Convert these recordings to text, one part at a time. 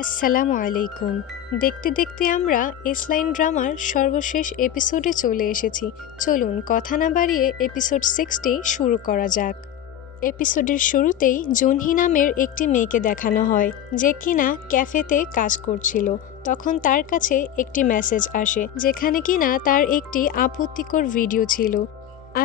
আসসালামু আলাইকুম। দেখতে দেখতে আমরা এসলাইন ড্রামার সর্বশেষ এপিসোডে চলে এসেছি। চলুন কথা না বাড়িয়ে এপিসোড 60 শুরু করা যাক। এপিসোডের শুরুতেই জুনহি নামের একটি মেয়েকে দেখানো হয় যে কিনা ক্যাফেতে কাজ করছিল। তখন তার কাছে একটি মেসেজ আসে যেখানে কিনা তার একটি আপত্তিকর ভিডিও ছিল।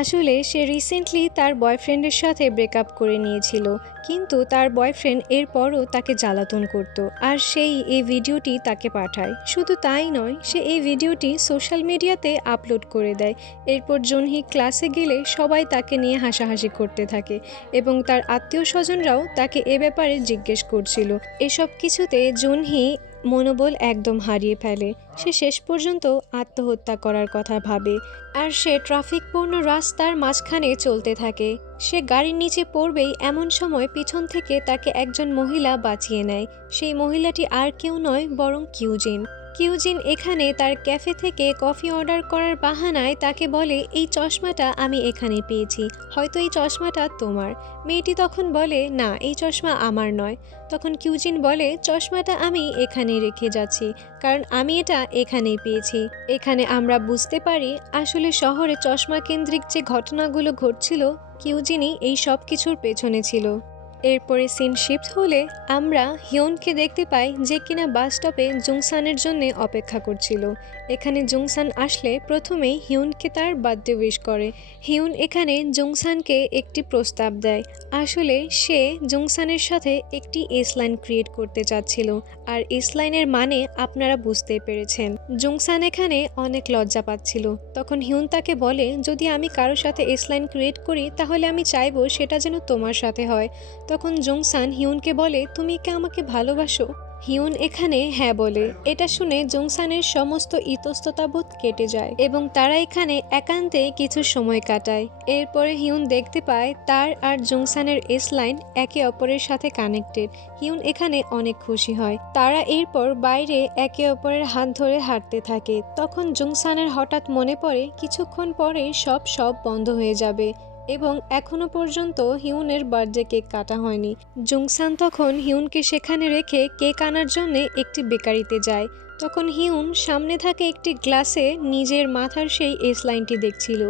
আসলে সে রিসেন্টলি তার বয়ফ্রেন্ডের সাথে ব্রেকআপ করে নিয়েছিল, কিন্তু তার বয়ফ্রেন্ড এরপরও তাকে জ্বালাতন করত আর সেই এই ভিডিওটি তাকে পাঠায়। শুধু তাই নয়, সে এই ভিডিওটি সোশ্যাল মিডিয়াতে আপলোড করে দেয়। এরপর জুনহি ক্লাসে গেলে সবাই তাকে নিয়ে হাসাহাসি করতে থাকে এবং তার আত্মীয় স্বজনরাও তাকে এ ব্যাপারে জিজ্ঞেস করছিল। এসব কিছুতে জুনহি মনোবল একদম হারিয়ে ফেলে। সে শেষ পর্যন্ত আত্মহত্যা করার কথা ভাবে আর সে ট্রাফিকপূর্ণ রাস্তার মাঝখানে চলতে থাকে। সে গাড়ির নিচে পড়বেই এমন সময় পিছন থেকে তাকে একজন মহিলা বাঁচিয়ে নেয়। সেই মহিলাটি আর কেউ নয় বরং কিউজিন। কিউজিন এখানে তার ক্যাফে থেকে কফি অর্ডার করার বাহানায় তাকে বলে, এই চশমাটা আমি এখানে পেয়েছি, হয়তো এই চশমাটা তোমার। মেয়েটি তখন বলে, না, এই চশমা আমার নয়। তখন কিউজিন বলে, চশমাটা আমি এখানে রেখে যাচ্ছি, কারণ আমি এটা এখানেই পেয়েছি। এখানে আমরা বুঝতে পারি আসলে শহরে চশমা কেন্দ্রিক যে ঘটনাগুলো ঘটছিল, কিউজিনই এই সব কিছুর পেছনে ছিল। এরপরে সিন শিফট হলে আমরা হিয়নকে দেখতে পাই যে কিনা বাস স্টপে জুংসানের জন্য অপেক্ষা করছিল। এখানে জুংসান আসলে প্রথমেই হিয়নকে তার বার্থডে উইশ করে। হিয়ন এখানে জুংসানকে একটি প্রস্তাব দেয়। আসলে সে জুংসানের সাথে একটি এস লাইন ক্রিয়েট করতে চাচ্ছিল, আর এস লাইনের মানে আপনারা বুঝতে পেরেছেন। জুংসান এখানে অনেক লজ্জা পাচ্ছিল। তখন হিয়ন তাকে বলে, যদি আমি কারোর সাথে এস লাইন ক্রিয়েট করি তাহলে আমি চাইবো সেটা যেন তোমার সাথে হয়। তখন জুংসান হিয়নকে বলে, তুমি কি আমাকে ভালোবাসো? হিয়ন এখানে হ্যাঁ বলে। এটা শুনে জুংসানের সমস্ত ইতস্ততাবোধ কেটে যায় এবং তারা এখানে একান্তে কিছু সময় কাটায়। এরপরে হিয়ন দেখতে পায় তার আর জুংসানের এস লাইন একে অপরের সাথে কানেক্টেড। হিয়ন এখানে অনেক খুশি হয়। তারা এরপর বাইরে একে অপরের হাত ধরে হাঁটতে থাকে। তখন জুংসানের হঠাৎ মনে পড়ে কিছুক্ষণ পরে সব বন্ধ হয়ে যাবে এবং এখনো পর্যন্ত হিউনের বার্থডে কেক কাটা হয়নি। জুংসান তখন হিউনকে সেখানে রেখে কেক আনার জন্য একটি বেকারিতে যায়। তখন হিউন সামনে থাকে একটি গ্লাসে নিজের মাথার সেই এস লাইনটি দেখছিল।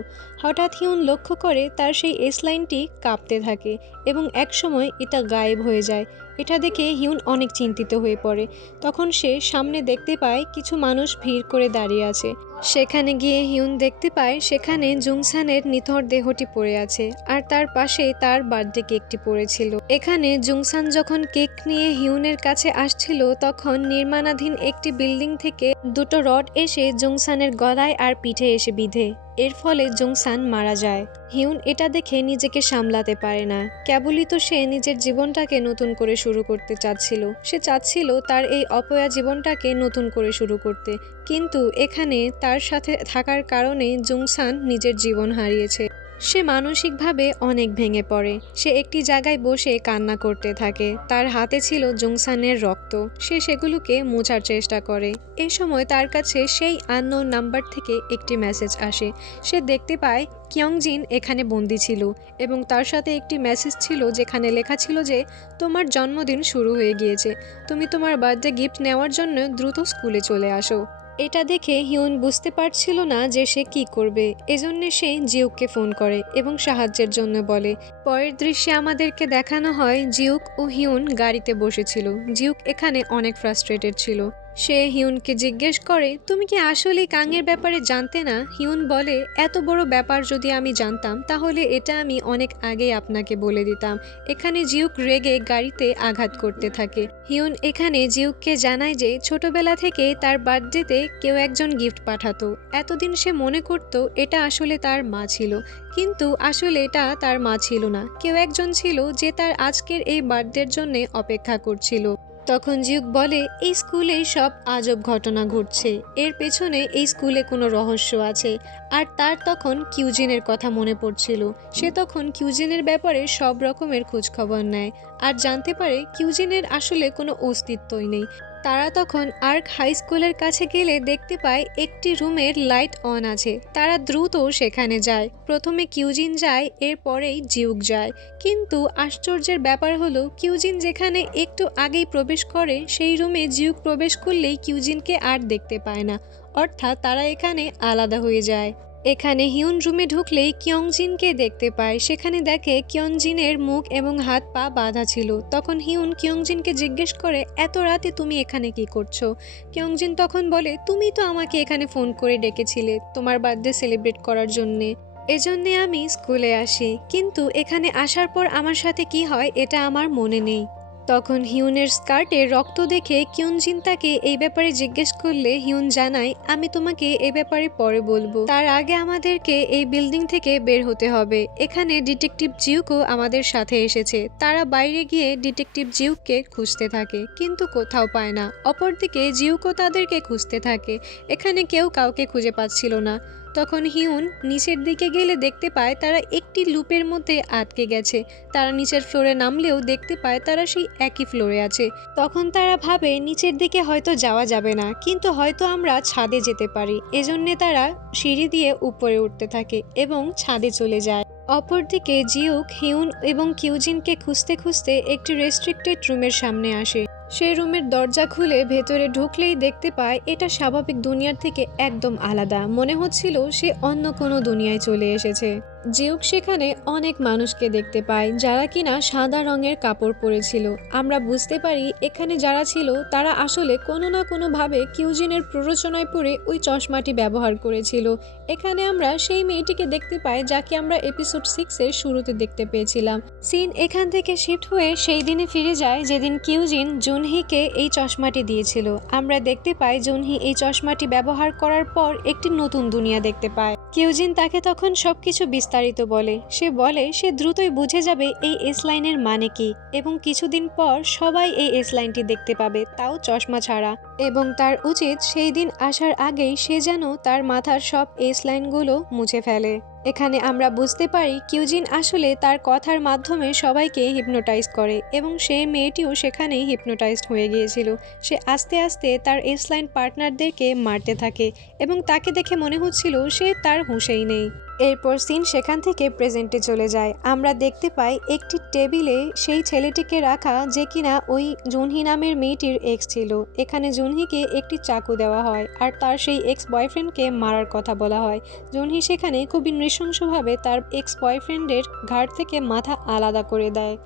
হঠাৎ হিউন লক্ষ্য করে তার সেই এস লাইনটি কাঁপতে থাকে এবং একসময় এটা গায়েব হয়ে যায়। এটা দেখে হিউন অনেক চিন্তিত হয়ে পড়ে। তখন সে সামনে দেখতে পায় কিছু মানুষ ভিড় করে দাঁড়িয়ে আছে। সেখানে গিয়ে হিউন দেখতে পায় সেখানে জুংসানের নিথর দেহটি পড়ে আছে আর তার পাশে তার বার্থডে কেকটি পড়েছিল। এখানে জুংসান যখন কেক নিয়ে হিউনের কাছে আসছিল তখন নির্মাণাধীন একটি বিল্ডিং থেকে দুটো রড এসে জুংসানের গলায় আর পিঠে এসে বিঁধে। এর ফলে জুংসান মারা যায়। হিউন এটা দেখে নিজেকে সামলাতে পারে না। কেবলই তো সে নিজের জীবনটাকে নতুন করে শুরু করতে চাচ্ছিল। সে চাচ্ছিল তার এই অপয়া জীবনটাকে নতুন করে শুরু করতে, কিন্তু এখানে তার সাথে থাকার কারণে জুংসান নিজের জীবন হারিয়েছে। সে মানসিকভাবে অনেক ভেঙে পড়ে। সে একটি জায়গায় বসে কান্না করতে থাকে। তার হাতে ছিল জুংসানের রক্ত। সে সেগুলোকে মোছার চেষ্টা করে। এই সময় তার কাছে সেই আননোন নাম্বার থেকে একটি মেসেজ আসে। সে দেখতে পায় কিয়ংজিন এখানে বন্দী ছিল এবং তার সাথে একটি মেসেজ ছিল যেখানে লেখা ছিল যে তোমার জন্মদিন শুরু হয়ে গিয়েছে, তুমি তোমার বার্থডে গিফট নেওয়ার জন্য দ্রুত স্কুলে চলে আসো। এটা দেখে হিউন বুঝতে পারছিল না যে সে কি করবে। এজন্য সে জিউককে ফোন করে এবং সাহায্যের জন্য বলে। পরের দৃশ্যে আমাদেরকে দেখানো হয় জিউক ও হিউন গাড়িতে বসেছিল। জিউক এখানে অনেক ফ্রাস্ট্রেটেড ছিল। সে হিউনকে জিজ্ঞেস করে, তুমি কি আসলে কাংয়ের ব্যাপারে জানতে না? হিউন বলে, এত বড় ব্যাপার যদি আমি জানতাম তাহলে এটা আমি অনেক আগেই আপনাকে বলে দিতাম। এখানে জিউক রেগে গাড়িতে আঘাত করতে থাকে। হিউন এখানে জিউককে জানায় যে ছোটবেলা থেকে তার বার্থডেতে কেউ একজন গিফট পাঠাতো। এতদিন সে মনে করত এটা আসলে তার মা ছিল, কিন্তু আসলে এটা তার মা ছিল না। কেউ একজন ছিল যে তার আজকের এই বার্থডের জন্য অপেক্ষা করছিল। তখন জিউক বলে, এই স্কুলে সব আজব ঘটনা ঘটছে, এর পেছনে এই স্কুলে কোনো রহস্য আছে। আর তার তখন কিউজিনের কথা মনে পড়ছিল। সে তখন কিউজিনের ব্যাপারে সব রকমের খোঁজখবর নেয় আর জানতে পারে কিউজিনের আসলে কোনো অস্তিত্বই নেই। তারা তখন আর্ক হাই স্কুলের কাছে গেলে দেখতে পায় একটি রুমের লাইট অন আছে। তারা দ্রুত সেখানে যায়। প্রথমে কিউজিন যায়, এরপরেই জিউক যায়। কিন্তু আশ্চর্যের ব্যাপার হলো কিউজিন যেখানে একটু আগেই প্রবেশ করে সেই রুমে জিউক প্রবেশ করলেই কিউজিনকে আর দেখতে পায় না, অর্থাৎ তারা এখানে আলাদা হয়ে যায়। এখানে হিউন রুমে ঢুকলেই কিয়ংজিনকে দেখতে পায়। সেখানে দেখে কিয়ংজিনের মুখ এবং হাত পা বাঁধা ছিল। তখন হিউন কিয়ংজিনকে জিজ্ঞেস করে, এত রাতে তুমি এখানে কি করছো? কিয়ংজিন তখন বলে, তুমি তো আমাকে এখানে ফোন করে ডেকেছিলে তোমার বার্থডে সেলিব্রেট করার জন্যে, এজন্যে আমি স্কুলে আসি, কিন্তু এখানে আসার পর আমার সাথে কি হয় এটা আমার মনে নেই। তখন হিউনের স্কার্টে রক্ত দেখে কিয়ংজিন তাকে এই ব্যাপারে জিজ্ঞেস করলে হিউন জানায়, আমি তোমাকে এই ব্যাপারে পরে বলবো, তার আগে আমাদেরকে এই বিল্ডিং থেকে বের হতে হবে। এখানে ডিটেকটিভ জিউকও আমাদের সাথে এসেছে। তারা বাইরে গিয়ে ডিটেকটিভ জিউককে খুঁজতে থাকে, কিন্তু কোথাও পায় না। অপরদিকে জিউকও তাদেরকে খুঁজতে থাকে। এখানে কেউ কাউকে খুঁজে পাচ্ছিল না। তখন হিউন নিচের দিকে গেলে দেখতে পায় তারা একটি লুপের মধ্যে আটকে গেছে। তারা নিচের ফ্লোরে নামলেও দেখতে পায় তারা সেই একই ফ্লোরে আছে। তখন তারা ভাবে নিচের দিকে হয়তো যাওয়া যাবে না, কিন্তু হয়তো আমরা ছাদে যেতে পারি। এজন্যে তারা সিঁড়ি দিয়ে উপরে উঠতে থাকে এবং ছাদে চলে যায়। অপরদিকে জিউক হিউন এবং কিউজিনকে খুঁজতে খুঁজতে একটি রেস্ট্রিক্টেড রুমের সামনে আসে। সে রুমের দরজা খুলে ভেতরে ঢুকলেই দেখতে পায় এটা স্বাভাবিক দুনিয়ার থেকে একদম আলাদা। মনে হচ্ছিল সে অন্য কোনো দুনিয়ায় চলে এসেছে। জিউক সেখানে অনেক মানুষকে দেখতে পায় যারা কিনা সাদা রঙের কাপড় পরেছিল। আমরা বুঝতে পারি এখানে যারা ছিল তারা আসলে কোনো না কোনোভাবে কিউজিনের প্ররোচনায় পড়ে ওই চশমাটি ব্যবহার করেছিল। এখানে আমরা সেই মেয়েটিকে দেখতে পাই যাকে আমরা এপিসোড 6-এর শুরুতে দেখতে পেয়েছিলাম। সিন এখান থেকে শিফট হয়ে সেই দিনে ফিরে যায় যেদিন কিউজিন জুনহিকে এই চশমাটি দিয়েছিল। আমরা দেখতে পাই জুনহি এই চশমাটি ব্যবহার করার পর একটি নতুন দুনিয়া দেখতে পায়। কিউজিন তাকে তখন সবকিছু বিস্তারিত বলে। সে বলে সে দ্রুতই বুঝে যাবে এই এস লাইনের মানে কি, এবং কিছুদিন পর সবাই এই এস লাইনটি দেখতে পাবে, তাও চশমা ছাড়া। এবং তার উচিত সেই দিন আসার আগেই সে যেন তার মাথার সব এস লাইনগুলো মুছে ফেলে। এখানে আমরা বুঝতে পারি কিউজিন আসলে তার কথার মাধ্যমে সবাইকে হিপনোটাইজ করে, এবং সেই মেয়েটিও সেখানেই হিপনোটাইজড হয়ে গিয়েছিল। সে আস্তে আস্তে তার এস লাইন পার্টনারদেরকে মারতে থাকে এবং তাকে দেখে মনে হচ্ছিল সে তার হুঁশেই নেই। এরপর সিন সেখান থেকে প্রেজেন্টে চলে যায়। আমরা দেখতে পাই একটি টেবিলে সেই ছেলেটিকে রাখা যে কিনা ওই জুনহি নামের মেয়েটির এক্স ছিল। এখানে জুনহিকে একটি চাকু দেওয়া হয় আর তার সেই এক্স বয়ফ্রেন্ডকে মারার কথা বলা হয়। জুনহি সেখানে খুবই নৃশংসভাবে তার এক্স বয়ফ্রেন্ডের ঘাড় থেকে মাথা আলাদা করে দেয়।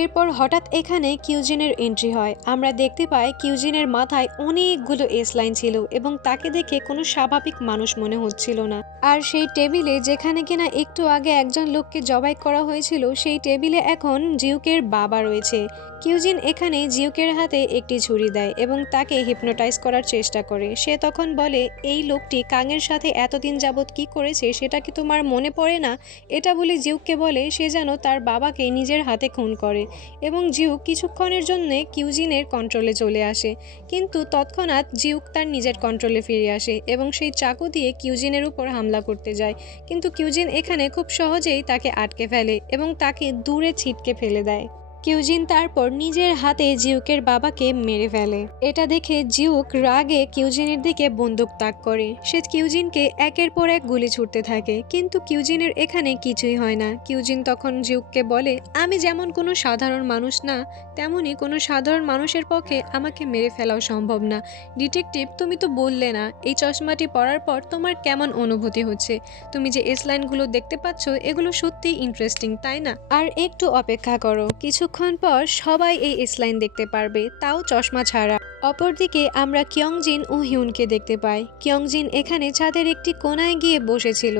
এরপর হঠাৎ এখানে কিউজিনের এন্ট্রি হয়। আমরা দেখতে পাই কিউজিনের মাথায় অনেকগুলো এস লাইন ছিল এবং তাকে দেখে কোনো স্বাভাবিক মানুষ মনে হচ্ছিল না। আর সেই টেবিলে যেখানে কিনা একটু আগে একজন লোককে জবাই করা হয়েছিল সেই টেবিলে এখন জিউকের বাবা রয়েছে। কিউজিন এখানে জিউকের হাতে একটি ছুরি দেয় এবং তাকে হিপনোটাইজ করার চেষ্টা করে। সে তখন বলে, এই লোকটি কাঙের সাথে এতদিন যাবৎ কি করেছে সেটা কি তোমার মনে পড়ে না? এটা বলে জিউককে বলে সে যেন তার বাবাকে নিজের হাতে খুন করে, এবং জিউক কিছুক্ষণের জন্য কিউজিনের কন্ট্রোলে চলে আসে। কিন্তু তৎক্ষণাৎ জিউক তার নিজের কন্ট্রোলে ফিরে আসে এবং সেই চাকু দিয়ে কিউজিনের উপর হামলা করতে যায়। কিন্তু কিউজিন এখানে খুব সহজেই তাকে আটকে ফেলে এবং তাকে দূরে ছিটকে ফেলে দেয়। কিউজিন তারপর নিজের হাতে জিউকের বাবাকে মেরে ফেলে। এটা দেখে জিউক রাগে কিউজিনের দিকে বন্দুক তাক করে। সে কিউজিনকে একের পর এক গুলি ছুটতে থাকে, কিন্তু কিউজিনের এখানে কিছুই হয় না। কিউজিন তখন জিউককে বলে, আমি যেমন কোনো সাধারণ মানুষ না, তেমনি কোনো সাধারণ মানুষের পক্ষে আমাকে মেরে ফেলাও সম্ভব না। ডিটেকটিভ, তুমি তো বললে না এই চশমাটি পরার পর তোমার কেমন অনুভূতি হচ্ছে? তুমি যে এস লাইনগুলো দেখতে পাচ্ছ এগুলো সত্যিই ইন্টারেস্টিং, তাই না? আর একটু অপেক্ষা করো, কিছুক্ষণ পর সবাই এই এস লাইন দেখতে পারবে, তাও চশমা ছাড়া। অপরদিকে আমরা কিয়ংজিন ও হিউনকে দেখতে পাই। কিয়ংজিন এখানে ছাদের একটি কোণায় গিয়ে বসেছিল।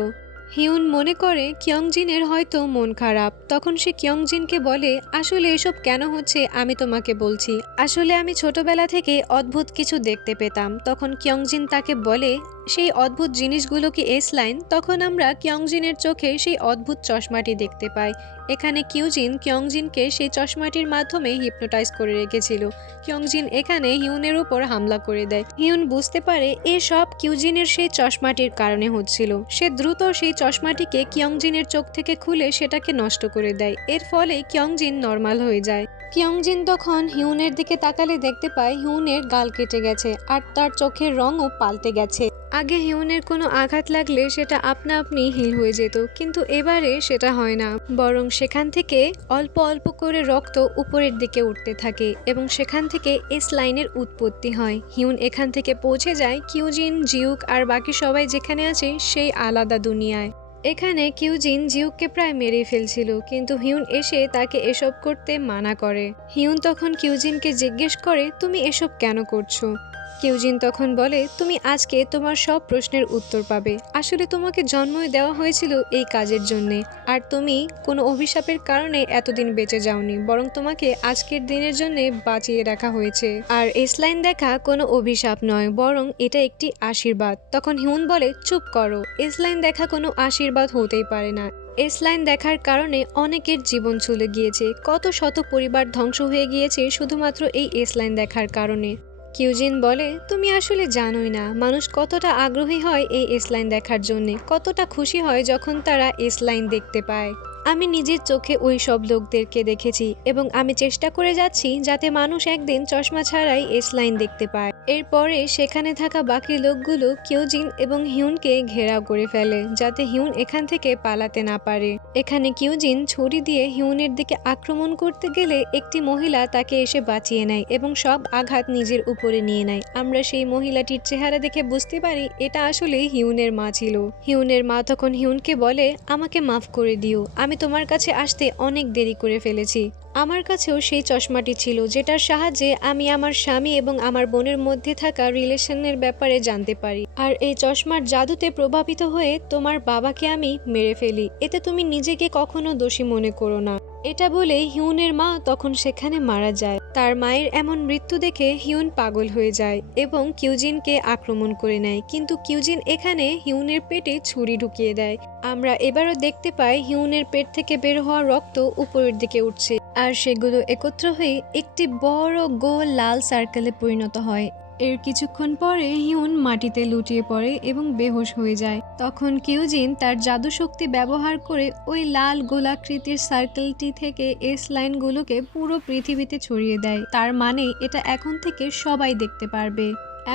হিউন মনে করে কিয়ংজিনের হয়তো মন খারাপ। তখন সে কিয়ংজিনকে বলে, আসলে এসব কেন হচ্ছে আমি তোমাকে বলছি। আসলে আমি ছোটবেলা থেকে অদ্ভুত কিছু দেখতে পেতাম। তখন কিয়ংজিন তাকে বলে, সেই অদ্ভুত জিনিসগুলো কি এস লাইন? তখন আমরা কিয়ংজিনের চোখে সেই অদ্ভুত চশমাটি দেখতে পাই। এখানে কিউজিন কিয়ংজিনকে সেই চশমাটির মাধ্যমে হিপনোটাইজ করে রেখেছিল। কিয়ংজিন এখানে হিউনের উপর হামলা করে দেয়। হিউন বুঝতে পারে এসব কিউজিনের সেই চশমাটির কারণে হচ্ছিল। সে দ্রুত সেই চশমাটিকে কিয়ংজিনের চোখ থেকে খুলে সেটাকে নষ্ট করে দেয়। এর ফলে কিয়ংজিন নর্মাল হয়ে যায়। কিয়ংজিন তখন হিউনের দিকে তাকালে দেখতে পায় হিউনের গাল কেটে গেছে আর তার চোখের রঙও পাল্টে গেছে। আগে হিউনের কোনো আঘাত লাগলে সেটা আপনা আপনি হিল হয়ে যেত, কিন্তু এবারে সেটা হয় না, বরং সেখান থেকে অল্প অল্প করে রক্ত উপরের দিকে উঠতে থাকে এবং সেখান থেকে এস লাইনের উৎপত্তি হয়। হিউন এখান থেকে পৌঁছে যায় কিউজিন, জিউক আর বাকি সবাই যেখানে আছে সেই আলাদা দুনিয়ায়। এখানে কিউজিন জিউককে প্রায় মেরেই ফেলছিল, কিন্তু হিউন এসে তাকে এসব করতে মানা করে। হিউন তখন কিউজিনকে জিজ্ঞেস করে, তুমি এসব কেন করছো? কিউজিন তখন বলে, তুমি আজকে তোমার সব প্রশ্নের উত্তর পাবে। আসলে তোমাকে জন্মই দেওয়া হয়েছিল এই কাজের জন্যে, আর তুমি কোনো অভিশাপের কারণে এতদিন বেঁচে যাওনি, বরং তোমাকে আজকের দিনের জন্য বাঁচিয়ে রাখা হয়েছে। আর এসলাইন দেখা কোনো অভিশাপ নয়, বরং এটা একটি আশীর্বাদ। তখন হিউন বলে, চুপ করো, এসলাইন দেখা কোনো আশীর্বাদ হতেই পারে না। এসলাইন দেখার কারণে অনেকের জীবন চলে গিয়েছে, কত শত পরিবার ধ্বংস হয়ে গিয়েছে শুধুমাত্র এই এসলাইন দেখার কারণে। কিউজিন বলে, তুমি আসলে জানোই না মানুষ কতটা আগ্রহী হয় এই এসলাইন দেখার জন্য, কতটা খুশি হয় যখন তারা এসলাইন দেখতে পায়। আমি নিজের চোখে ওই সব লোকদেরকে দেখেছি এবং আমি চেষ্টা করে যাচ্ছি যাতে মানুষ একদিন চশমা ছাড়াই এসলাইন দেখতে পায়। এরপরে সেখানে থাকা বাকি লোকগুলো কিউজিন এবং হিউনকে ঘেরাও করে ফেলে যাতে হিউন এখান থেকে পালাতে না পারে। এখানে কিউজিন ছুরি দিয়ে হিউনের দিকে আক্রমণ করতে গেলে একটি মহিলা তাকে এসে বাঁচিয়ে নেয় এবং সব আঘাত নিজের উপরে নিয়ে নেয়। আমরা সেই মহিলাটির চেহারা দেখে বুঝতে পারি এটা আসলে হিউনের মা ছিল। হিউনের মা তখন হিউনকে বলে, আমাকে মাফ করে দিও, আমি তোমার কাছে আসতে অনেক দেরি করে ফেলেছি। আমার কাছেও সেই চশমাটি ছিল যেটার সাহায্যে আমি আমার স্বামী এবং আমার বোনের মধ্যে থাকা রিলেশনের ব্যাপারে জানতে পারি, আর এই চশমার জাদুতে প্রভাবিত হয়ে তোমার বাবাকে আমি মেরে ফেলি। এতে তুমি নিজেকে কখনো দোষী মনে করো না। এটা বলে হিউনের মা তখন সেখানে মারা যায়। তার মায়ের এমন মৃত্যু দেখে হিউন পাগল হয়ে যায় এবং কিউজিনকে আক্রমণ করে নেয়, কিন্তু কিউজিন এখানে হিউনের পেটে ছুরি ঢুকিয়ে দেয়। আমরা এবারও দেখতে পাই হিউনের পেট থেকে বের হওয়া রক্ত উপরের দিকে উঠছে, আর সেগুলো একত্র হয়ে একটি বড় গোল লাল সার্কেলে পরিণত হয়। এর কিছুক্ষণ পরে হিউন মাটিতে লুটিয়ে পড়ে এবং বেহুশ হয়ে যায়। তখন কিউজিন তার জাদু শক্তি ব্যবহার করে ওই লাল গোলাকৃতির সার্কেলটি থেকে এস লাইনগুলোকে পুরো পৃথিবীতে ছড়িয়ে দেয়। তার মানে এটা এখন থেকে সবাই দেখতে পারবে।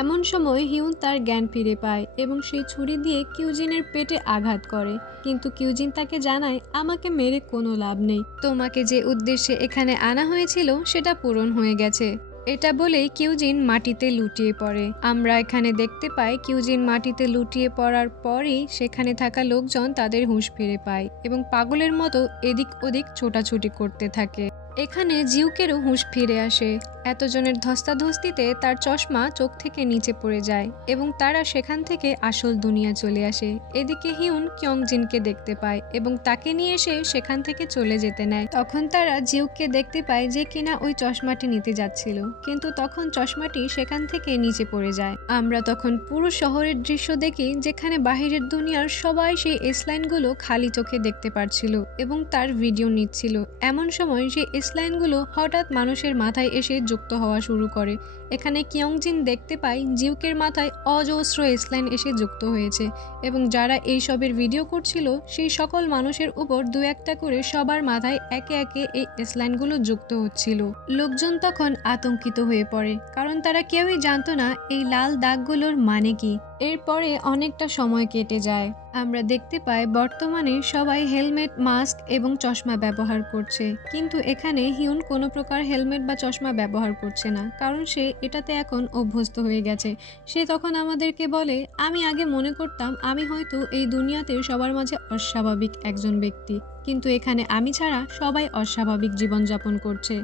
এমন সময় হিউন তার জ্ঞান ফিরে পায় এবং সেই ছুরি দিয়ে কিউজিনের পেটে আঘাত করে, কিন্তু কিউজিন তাকে জানায়, আমাকে মেরে কোনো লাভ নেই, তোমাকে যে উদ্দেশ্যে এখানে আনা হয়েছিল সেটা পূরণ হয়ে গেছে। এটা বলেই কিউজিন মাটিতে লুটিয়ে পড়ে। আমরা এখানে দেখতে পাই কিউজিন মাটিতে লুটিয়ে পড়ার পরই সেখানে থাকা লোকজন তাদের হুঁশ ফিরে পায় এবং পাগলের মতো এদিক ওদিক ছোটাছুটি করতে থাকে। এখানে জিউকেরও হুঁশ ফিরে আসে। এতজনের ধস্তাধস্তিতে তার চশমা চোখ থেকে নিচে পড়ে যায় এবং তারা সেখান থেকে আসল দুনিয়া চলে আসে। এদিকে হিউন কিয়ংজিনকে দেখতে পায় এবং তাকে নিয়ে এসে সেখান থেকে চলে যেতে নেয়। তখন তারা জিউককে দেখতে পায় যে কিনা ওই চশমাটি নিতে যাচ্ছিল, কিন্তু তখন চশমাটি সেখান থেকে নিচে পড়ে যায়। আমরা তখন পুরো শহরের দৃশ্য দেখি যেখানে বাহিরের দুনিয়ার সবাই সেই এসলাইনগুলো খালি চোখে দেখতে পারছিল এবং তার ভিডিও নিচ্ছিল। এমন সময় সেই এসলাইনগুলো হঠাৎ মানুষের মাথায় এসে যুক্ত হওয়া শুরু করে। এখানে কিয়ংজিন দেখতে পায় জিউকের মাথায় অজস্র এসলাইন এসে যুক্ত হয়েছে এবং যারা এই সবের ভিডিও করছিল সেই সকল মানুষের উপর দু একটা করে সবার মাথায় একে একে এই এসলাইনগুলো যুক্ত হচ্ছিল। লোকজন তখন আতঙ্কিত হয়ে পড়ে, কারণ তারা কেউই জানতো না এই লাল দাগগুলোর মানে কি। এরপরে অনেকটা সময় কেটে যায়। আমরা দেখতে পাই বর্তমানে সবাই হেলমেট, মাস্ক এবং চশমা ব্যবহার করছে, কিন্তু এখানে হিউন কোনো প্রকার হেলমেট বা চশমা ব্যবহার করছে না, কারণ সে এটাতে এখন অভ্যস্ত হয়ে গেছে। সে তখন আমাদেরকে বলে, আমি আগে মনে করতাম আমি হয়তো এই দুনিয়াতে সবার মাঝে অস্বাভাবিক একজন ব্যক্তি, কিন্তু এখানে আমি ছাড়া সবাই অস্বাভাবিক জীবনযাপন করছে।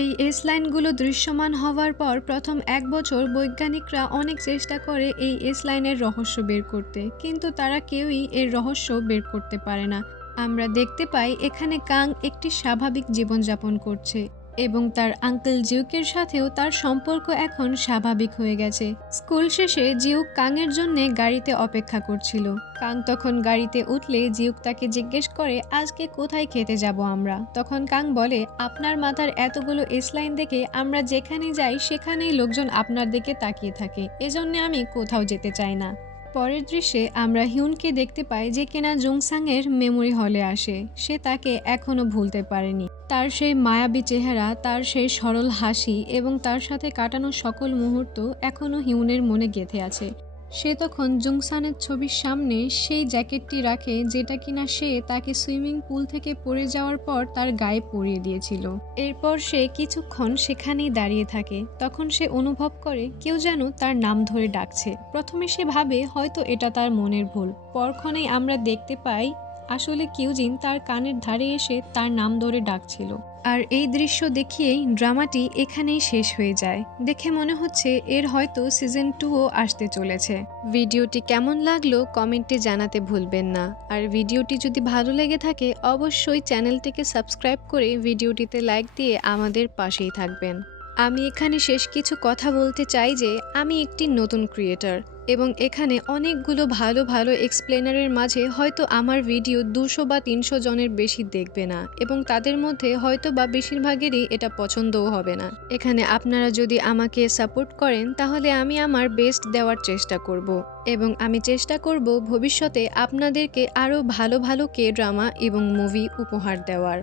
এই এস লাইনগুলো দৃশ্যমান হওয়ার পর প্রথম 1 বছর বৈজ্ঞানিকরা অনেক চেষ্টা করে এই এস লাইনের রহস্য বের করতে, কিন্তু তারা কেউই এর রহস্য বের করতে পারে না। আমরা দেখতে পাই এখানে কাং একটি স্বাভাবিক জীবনযাপন করছে এবং তার আঙ্কেল জিউকের সাথেও তার সম্পর্ক এখন স্বাভাবিক হয়ে গেছে। স্কুল শেষে জিউক কাংয়ের জন্য গাড়িতে অপেক্ষা করছিল। কাং তখন গাড়িতে উঠলে জিউক তাকে জিজ্ঞেস করে, আজকে কোথায় খেতে যাব আমরা? তখন কাং বলে, আপনার মাথার এতগুলো এসলাইন দেখে আমরা যেখানে যাই সেখানেই লোকজন আপনার দিকে তাকিয়ে থাকে, এজন্য আমি কোথাও যেতে চাই না। পরের দৃশ্যে আমরা হিউনকে দেখতে পাই যে কিনা জুংসাংয়ের মেমোরি হলে আসে। সে তাকে এখনো ভুলতে পারেনি। তার সেই মায়াবী চেহারা, তার সেই সরল হাসি এবং তার সাথে কাটানো সকল মুহূর্ত এখনো হিউনের মনে গেঁথে আছে। সে তখন জুংসানের ছবির সামনে সেই জ্যাকেটটি রাখে যেটা কিনা সে তাকে সুইমিং পুল থেকে পড়ে যাওয়ার পর তার গায়ে পরিয়ে দিয়েছিল। এরপর সে কিছুক্ষণ সেখানেই দাঁড়িয়ে থাকে। তখন সে অনুভব করে কেউ যেন তার নাম ধরে ডাকছে। প্রথমে সে ভাবে হয়তো এটা তার মনের ভুল। পরক্ষণেই আমরা দেখতে পাই আসলে কিউজিন তার কানের ধারে এসে তার নাম ধরে ডাকছিল। আর এই দৃশ্য দেখিয়েই ড্রামাটি এখানেই শেষ হয়ে যায়। দেখে মনে হচ্ছে এর হয়তো সিজন 2ও আসতে চলেছে। ভিডিওটি কেমন লাগলো কমেন্টে জানাতে ভুলবেন না। আর ভিডিওটি যদি ভালো লেগে থাকে অবশ্যই চ্যানেলটিকে সাবস্ক্রাইব করে ভিডিওটিতে লাইক দিয়ে আমাদের পাশেই থাকবেন। আমি এখানে শেষ কিছু কথা বলতে চাই যে আমি একটি নতুন ক্রিয়েটর এবং এখানে অনেকগুলো ভালো ভালো এক্সপ্লেনারের মাঝে হয়তো আমার ভিডিও 200 বা 300 জনের বেশি দেখবে না এবং তাদের মধ্যে হয়তো বা বেশিরভাগেরই এটা পছন্দও হবে না। এখানে আপনারা যদি আমাকে সাপোর্ট করেন তাহলে আমি আমার বেস্ট দেওয়ার চেষ্টা করব এবং আমি চেষ্টা করব ভবিষ্যতে আপনাদেরকে আরও ভালো ভালো কে ড্রামা এবং মুভি উপহার দেওয়ার।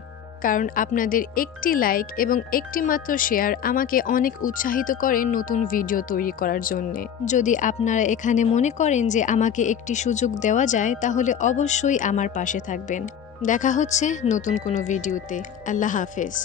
কারণ আপনাদের একটি লাইক এবং একটি মাত্র শেয়ার আমাকে অনেক উৎসাহিত করে নতুন ভিডিও তৈরি করার জন্য। যদি আপনারা এখানে মনে করেন যে আমাকে একটি সুযোগ দেওয়া যায় তাহলে অবশ্যই আমার পাশে থাকবেন। দেখা হচ্ছে নতুন কোনো ভিডিওতে। আল্লাহ হাফেজ।